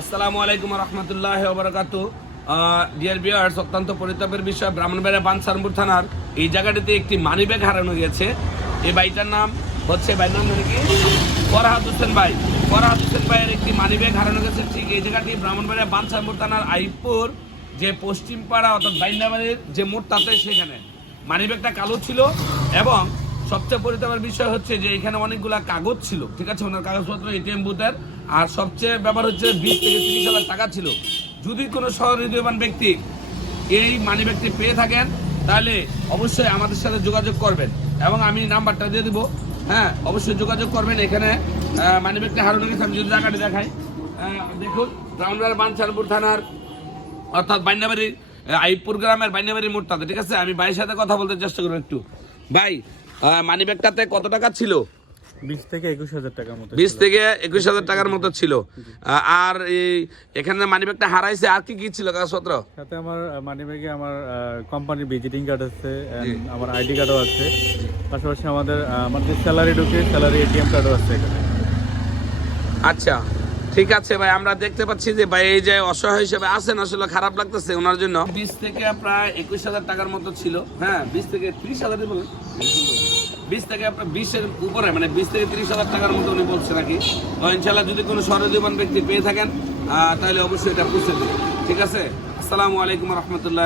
আসসালামু আলাইকুম রহমতুল্লাহ বরকাত ডিয়ার বিয়ার্স অত্যন্ত পরিতাপের বিষয় ব্রাহ্মণবাড়িয়া বানসারপুর থানার এই জায়গাটিতে একটি মানি ব্যাগ হারানো গেছে এই বাইটার নাম হচ্ছে, ভাইয়ের নাম জানি কি? ফরহাদ হোসেন ভাই। ফরহাদ হোসেন ভাইয়ের একটি মানি ব্যাগ হারানো গেছে ঠিক এই জায়গাটি ব্রাহ্মণবাড়িয়া বানসারপুর থানার আইপুর, যে পশ্চিম পাড়া অর্থাৎ বাইন্দাবাড়ির যে মোড়, তাতে সেখানে মানি ব্যাগটা কালো ছিল এবং সবচেয়ে পরিতাপের বিষয় হচ্ছে যে এখানে অনেকগুলা কাগজ ছিল, ঠিক আছে? ওনার কাগজপত্র, এটিএম বুথের। আর সবচেয়ে ব্যাপার হচ্ছে বিশ থেকে তিরিশ হাজার টাকা ছিল। যদি কোনো সহৃদয়বান ব্যক্তি এই মানি ব্যাগটি পেয়ে থাকেন, তাহলে অবশ্যই আমাদের সাথে যোগাযোগ করবেন। এবং আমি নাম্বারটা দিয়ে দিব। হ্যাঁ অবশ্যই যোগাযোগ করবেন। এখানে মানি ব্যাগটি হারানো যদি জায়গাটি দেখাই। দেখুন ব্রাহ্মণবাড়ি বানচালপুর থানার, অর্থাৎ বাইন্যাবাড়ির আইপুর গ্রামের বাইন্যাবাড়ির মোড়টাতে ঠিক আছে? আমি ভাইয়ের সাথে কথা বলতে চেষ্টা করব একটু। ভাই মানি ব্যাগটাতে কত টাকা ছিল? বিশ থেকে একুশ হাজার টাকার মতো বিশ থেকে একুশ হাজার টাকার মতো ছিল। আর এই এখানে মানি ব্যাগটা হারাইছে আর কি কি ছিল কাগজপত্র? সাথে আমার মানি ব্যাগে আমার কোম্পানির ভিজিটিং কার্ড আছে আমার আইডি কার্ডও আছে। পাশাপাশি আমাদের আমাদের স্যালারি ঢুকে স্যালারি এটিএম কার্ডও আছে এখানে। আচ্ছা। ঠিক আছে ভাই, আমরা দেখতে পাচ্ছি যে ভাই এই যে অসহায় হিসেবে আছেন, আসলে খারাপ লাগতেছে ওনার জন্য। বিশ থেকে প্রায় একুশ হাজার টাকার মতো ছিল। হ্যাঁ বিশ থেকে ত্রিশ হাজার বিশ থেকে আপনার বিশের উপরে মানে বিশ থেকে ত্রিশ হাজার টাকার মতো উনি বলছে নাকি তো ইনশাল্লাহ যদি কোনো সরজীবন ব্যক্তি পেয়ে থাকেন তাহলে অবশ্যই এটা বুঝতে ঠিক আছে? আসসালামু আলাইকুম রহমতুল্লাহ